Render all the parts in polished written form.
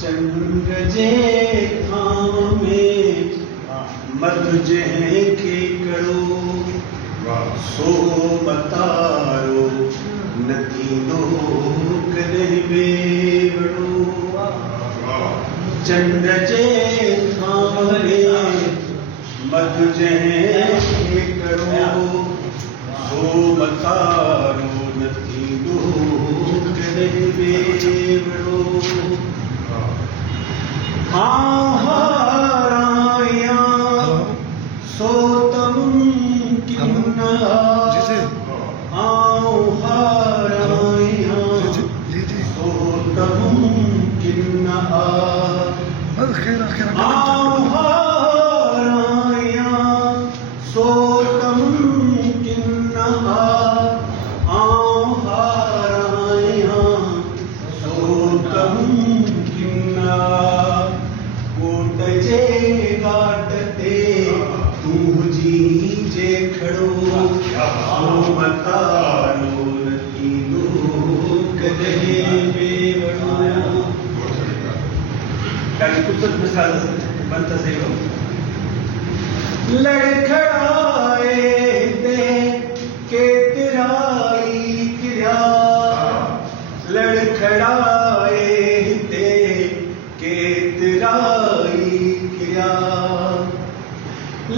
चंद्र जे थाम में मधु जंहिंखे करो सो मतारो न थींदो कॾहिं बेवड़ो। चंद्र जे थाम में मधु जंहिंखे करो सो मतारो न थींदो कॾहिं बेवड़ो। हाँ हाराया सो तम किन आओ हाराया सो तम किन आओ हाराया सो तम किन आओ हाराया सो तम किन कोट जे घाट ते तूं जी जे खड़ो सो मतारो न थींदो कॾहिं बेवड़ो। ॾाढी ख़ूबसूरत मिसाल बंत से लड़खड़ाए ते केतिराई किरिया लड़खड़ाए ते केतिराई किरिया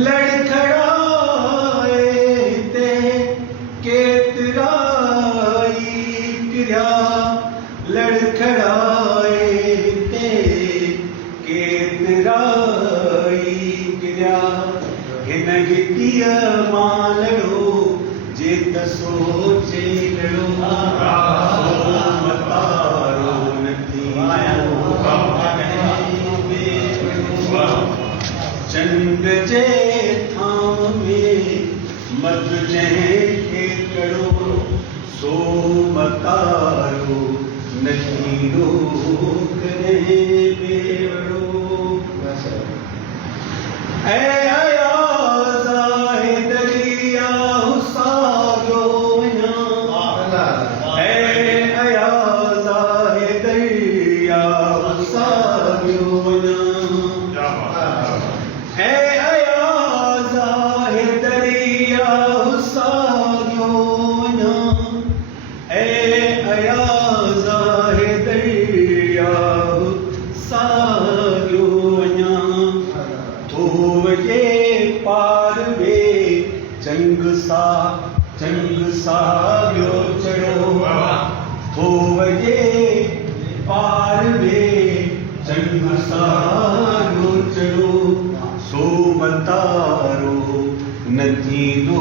लड़खड़ाए ते केतिराई किरिया लड़खड़ाए ते केतिराई किरिया हिन गिटीअ मां लड़ो जे त सोचे लड़ो सो मतारो न थींदो चंद्र जे थाम में मधु जंहिंखे करो सो मतारो न थींदो कॾहिं बेवड़ो। ऐ अयाज़ा हे दरिया साॻियो वञा ऐ अयाज़ा हे दरिया साॻियो वञा ऐ अयाज़ा हे दरिया साॻियो वञा ऐ अयाज़ा हे दरिया साॻियो वञा थो वञे पार वे चंग साॻियो चढ़ो थो वञे पार वे चंग साॻियो चढ़ो सो मतारो न थींदो